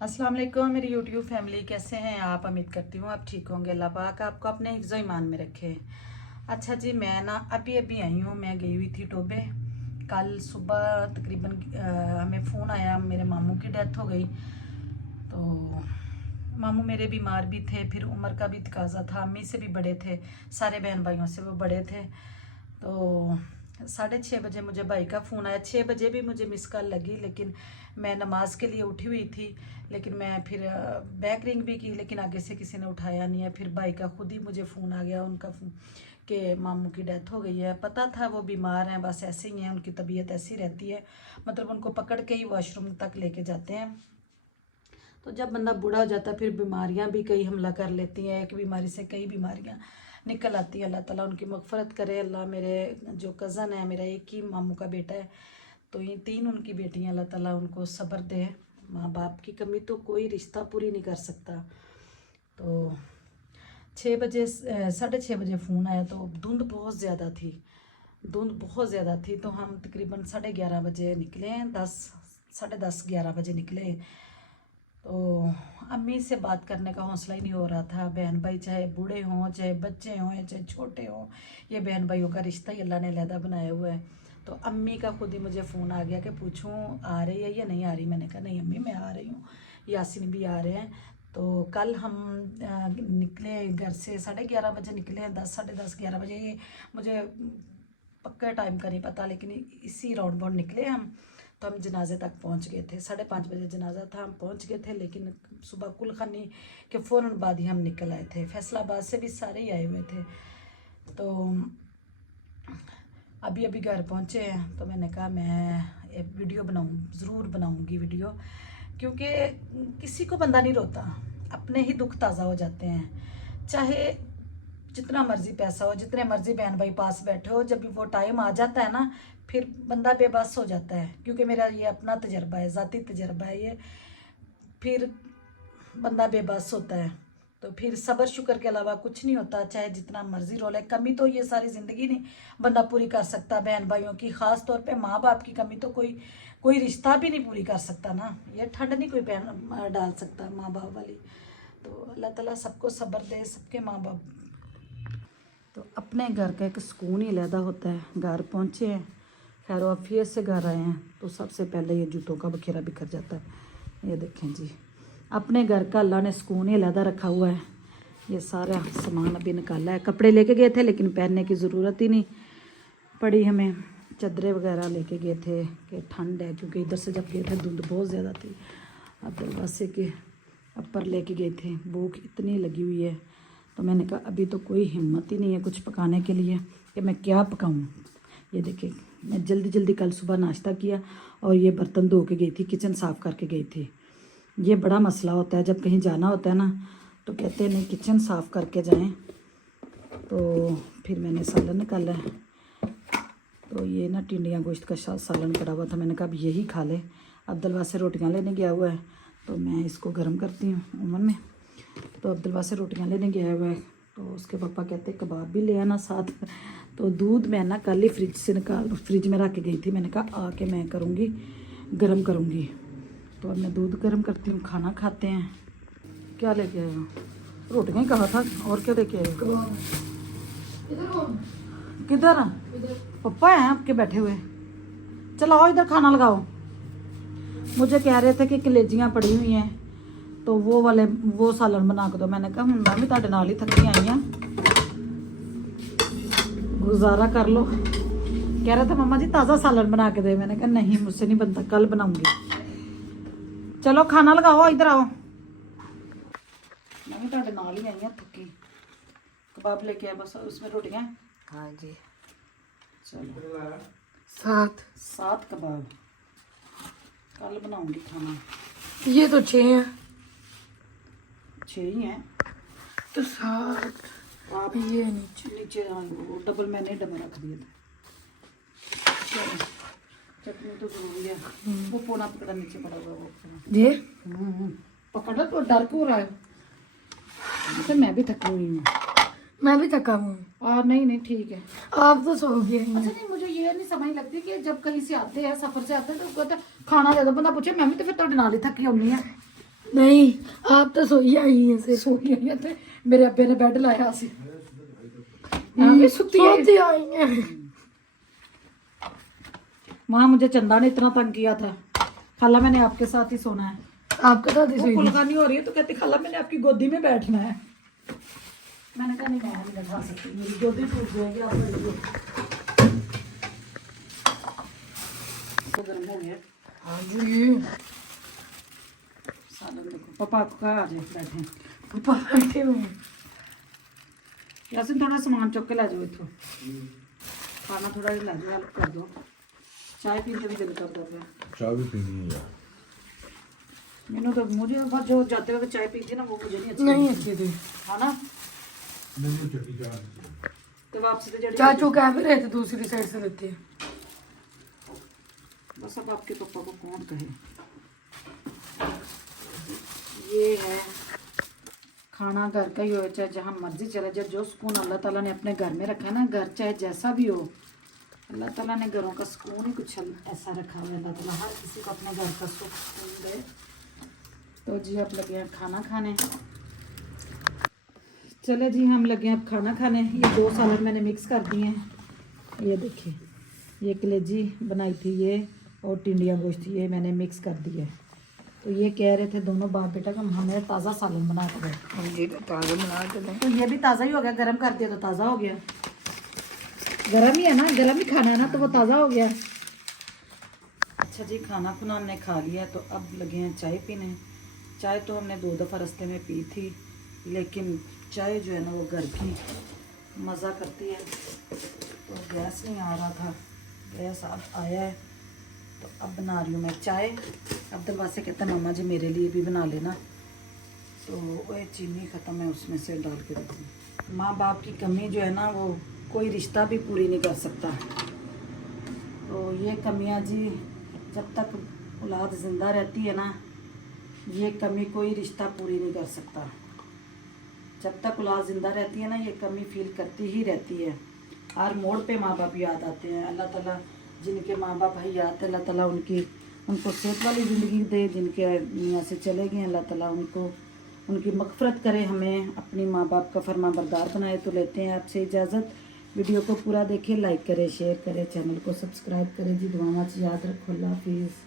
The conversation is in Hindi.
अस्सलाम वालेकुम मेरी यूट्यूब फैमिली, कैसे हैं आप? उम्मीद करती हूँ आप ठीक होंगे। अल्लाह पाक आपको अपने हिफ्ज़ो ईमान में रखे। अच्छा जी, मैं ना अभी अभी आई हूँ। मैं गई हुई थी टोबे। कल सुबह तकरीबन हमें फ़ोन आया, मेरे मामू की डेथ हो गई। तो मामू मेरे बीमार भी थे, फिर उम्र का भी तकाजा था, अम्मी से भी बड़े थे, सारे बहन भाइयों से वो बड़े थे। तो 6:30 बजे मुझे भाई का फ़ोन आया। 6 बजे भी मुझे मिस कॉल लगी, लेकिन मैं नमाज के लिए उठी हुई थी। लेकिन मैं फिर बैक रिंग भी की, लेकिन आगे से किसी ने उठाया नहीं है। फिर भाई का खुद ही मुझे फ़ोन आ गया उनका कि मामू की डेथ हो गई है। पता था वो बीमार हैं, बस ऐसे ही हैं, उनकी तबीयत ऐसी रहती है, मतलब उनको पकड़ के ही वॉशरूम तक लेके जाते हैं। तो जब बंदा बूढ़ा हो जाता है फिर बीमारियां भी कई हमला कर लेती हैं, एक बीमारी से कई बीमारियां निकल आती है। अल्लाह ताला उनकी मगफरत करे। अल्लाह, मेरे जो कज़न है, मेरा एक ही मामू का बेटा है, तो ये 3 उनकी बेटियां, अल्लाह ताला उनको सब्र दे। माँ बाप की कमी तो कोई रिश्ता पूरी नहीं कर सकता। तो 6:30 बजे फ़ोन आया, तो धुंध बहुत ज़्यादा थी। तो हम तकरीबन 11:30 बजे निकले हैं, 10, 10:30, 11 बजे निकले। तो अम्मी से बात करने का हौसला ही नहीं हो रहा था। बहन भाई चाहे बूढ़े हों, चाहे बच्चे हों, चाहे छोटे हों, ये बहन भाइयों का रिश्ता ही अल्लाह ने अलहदा बनाया हुआ है। तो अम्मी का खुद ही मुझे फ़ोन आ गया कि पूछूं आ रही है या नहीं आ रही। मैंने कहा नहीं अम्मी, मैं आ रही हूँ, यासिन भी आ रहे हैं। तो कल हम निकले घर से 11:30 बजे निकले हैं, 10, 10:30, 11 बजे। ये मुझे पक्का टाइम का नहीं पता, लेकिन इसी राउंड बाउंड निकले हम। तो हम जनाजे तक पहुंच गए थे। 5:30 बजे जनाजा था, हम पहुंच गए थे। लेकिन सुबह कुलखानी के फ़ौरन बाद ही हम निकल आए थे। फैसलाबाद से भी सारे ही आए हुए थे। तो अभी अभी घर पहुंचे हैं, तो मैंने कहा मैं एक वीडियो ज़रूर बनाऊंगी वीडियो, क्योंकि किसी को बंदा नहीं रोता, अपने ही दुख ताज़ा हो जाते हैं। चाहे जितना मर्जी पैसा हो, जितने मर्जी बहन भाई पास बैठे हो, जब भी वो टाइम आ जाता है ना, फिर बंदा बेबस हो जाता है। क्योंकि मेरा ये अपना तजर्बा है, ज़ाती तजर्बा है ये। फिर बंदा बेबस होता है। तो फिर सब्र शुक्र के अलावा कुछ नहीं होता, चाहे जितना मर्जी रोले। कमी तो ये सारी ज़िंदगी नहीं बंदा पूरी कर सकता बहन भाइयों की, ख़ास तौर पे माँ बाप की कमी तो कोई कोई रिश्ता भी नहीं पूरी कर सकता ना। ये ठंड नहीं कोई बहन डाल सकता माँ बाप वाली। तो अल्लाह ताला सबको सब्र दे, सबके माँ बाप। तो अपने घर का एक सुकून ही अलहदा होता है। घर पहुँचे हैं, खैर वाफियत से घर आए हैं, तो सबसे पहले ये जूतों का बखेरा बिखर जाता है। ये देखें जी, अपने घर का अल्लाह ने सुकून ही अलहदा रखा हुआ है। ये सारा सामान अभी निकाला है। कपड़े लेके गए थे, लेकिन पहनने की ज़रूरत ही नहीं पड़ी हमें। चादरें वगैरह लेके गए थे कि ठंड है, क्योंकि इधर से जब गए थे धुंध बहुत ज़्यादा थी। अब दरवाजे के ऊपर लेके गए थे। भूख इतनी लगी हुई है, तो मैंने कहा अभी तो कोई हिम्मत ही नहीं है कुछ पकाने के लिए कि मैं क्या पकाऊं। ये देखिए, मैं जल्दी जल्दी कल सुबह नाश्ता किया और ये बर्तन धो के गई थी, किचन साफ़ करके गई थी। ये बड़ा मसला होता है, जब कहीं जाना होता है ना, तो कहते हैं नहीं किचन साफ़ करके जाएं। तो फिर मैंने सालन निकाला है। तो ये ना टिंडियाँ गोश्त का सालन पड़ा हुआ था, मैंने कहा अब यही खा ले। अब्दुल्ला से रोटियाँ लेने गया हुआ है, तो मैं इसको गर्म करती हूँ ओवन में। तो अब्दुल्ला से रोटियाँ लेने गया हुआ है, तो उसके पापा कहते कबाब भी ले आना साथ। तो दूध मैं ना कल ही फ्रिज में रख के गई थी। मैंने कहा आके मैं करूँगी, गर्म करूँगी। तो अब मैं दूध गर्म करती हूँ, खाना खाते हैं। क्या लेके आए हो? रोटियाँ ही कहा था, और क्या लेके आए हो? किधर? पापा हैं आपके बैठे हुए? चलाओ इधर खाना लगाओ। मुझे कह रहे थे कि कलेजियाँ पड़ी हुई हैं, तो वो सालन बना के दो। मैंने कहा मैं भी तुहाडे नाल ही थकी आई हाँ, गुजारा कर लो। कह रहे थे मम्मा जी ताज़ा सालन बना के दे। मैंने कहा नहीं मुझसे नहीं बनता, कल बनाऊंगी। चलो खाना लगाओ, इधर आओ। मैं भी तुहाडे नाल ही आई हाँ थकी। कबाब लेके आए, बस उसमें रोटियाँ। हाँ जी, चलो 7 कबाब कल बनाऊंगी खाना। ये तो 6 हैं, 6 ही हैं तो 7 आप ये नीचे। नीचे। हाँ, वो डबल मैंने डबल रख दिए थे। चलो, चटनी तो जरूरी है। वो पोना पकड़ा नीचे पड़ा हुआ वो। ये पकड़ा तो डर क्यों रहा है? तो मैं भी थकी हुई हूँ। मैं भी थका हूँ। नहीं नहीं ठीक है। आप तो सो गए अच्छा हैं। नहीं, मुझे ये नहीं समझ लगती कि जब कहीं से आते हैं, सफर से आते हैं, तो कहते हैं खाना दे दो। बंदा पूछे मैं भी तो फिर थोड़े नाल ही थकी होनी है। नहीं आप तो सोई आई हैं से सोई हुई थे मेरे अब्बे ने बेड लाया सी भी सुती है। सोती आई हैं। वहाँ मुझे चंदा ने इतना तंग किया था, खाला मैंने आपके साथ ही सोना है। आपके साथ ही वो सोई थी। कुलगानी हो रही है तो कहती खाला मैंने आपकी गोदी में बैठना है। मैंने कहा नहीं मैं नहीं बैठा सकती, मेरी गोदी टूट जाएगी। आप बैठिए। तो गर्म हो गया हाँ जी सालन देखो। पापा आपको कहा आ जाए बैठे। पापा बैठे हुए हैं। यासिन थोड़ा सामान चुक के ला जाओ इथों, खाना थोड़ा ला जाओ, हेल्प कर दो। चाय पीने भी दिल करता है। चाय भी पीनी है यार। मैंने तो मुझे बस जो जाते वक्त चाय पीती है ना वो मुझे नहीं अच्छी नहीं लगती। अच्छी थी। हाँ ना, नहीं चट्टी चाय तो वापसी से जड़ी चाचू कह भी रहे थे दूसरी साइड से लेते हैं। बस अब आपके पापा को कौन कहे। ये है खाना घर का ही हो, चाहे जहाँ मर्जी चले जाए। जो सुकून अल्लाह ताला ने अपने घर में रखा है ना, घर चाहे जैसा भी हो, अल्लाह ताला ने घरों का सुकून ही कुछ ऐसा रखा हुआ है। अल्लाह ताला हर किसी को अपने घर का सुख सुकून दे। तो जी आप लगे हैं खाना खाने। चले जी हम लगे हैं अब खाना खाने। ये 2 सालन मैंने मिक्स कर दिए हैं। ये देखिए, ये कलेजी बनाई थी ये, और टिंडिया गोश्त ये मैंने मिक्स कर दिया है। तो ये कह रहे थे दोनों बाप बेटा कि हमें ताज़ा सालन बना के दो। जी तो ताज़ा बना के दें। तो ये भी ताज़ा ही हो गया, गर्म कर दिया तो ताज़ा हो गया। गर्म ही है ना, गर्म ही खाना है ना, तो वो ताज़ा हो गया। अच्छा जी, खाना खुना हमने खा लिया, तो अब लगे हैं चाय पीने। चाय तो हमने 2 दफ़ा रास्ते में पी थी, लेकिन चाय जो है ना वो घर की मज़ा करती है। तो गैस नहीं आ रहा था, गैस अब आया है, तो अब बना रही हूँ मैं चाय। अब्दुल वासे कहता है मम्मा जी मेरे लिए भी बना लेना, तो वो चीनी ख़त्म है उसमें से डाल के रखूँ। माँ बाप की कमी जो है ना वो कोई रिश्ता भी पूरी नहीं कर सकता। तो ये कमियाँ जी जब तक औलाद ज़िंदा रहती है ना, ये कमी कोई रिश्ता पूरी नहीं कर सकता। जब तक औलाद ज़िंदा रहती है ना, ये कमी फील करती ही रहती है। हर मोड़ पे माँ बाप याद आते हैं। अल्लाह ताला जिनके माँ बाप हयात है, अल्लाह ताला उनको सेहत वाली ज़िंदगी दे। जिनके यहाँ से चले गए अल्लाह ताला उनकी मग़फ़िरत करे, हमें अपनी माँ बाप का फरमाबरदार बनाए। तो लेते हैं आपसे इजाज़त। वीडियो को पूरा देखें, लाइक करें, शेयर करें, चैनल को सब्सक्राइब करें जी। दुआओं में याद रखो। अल्लाह हाफिज़।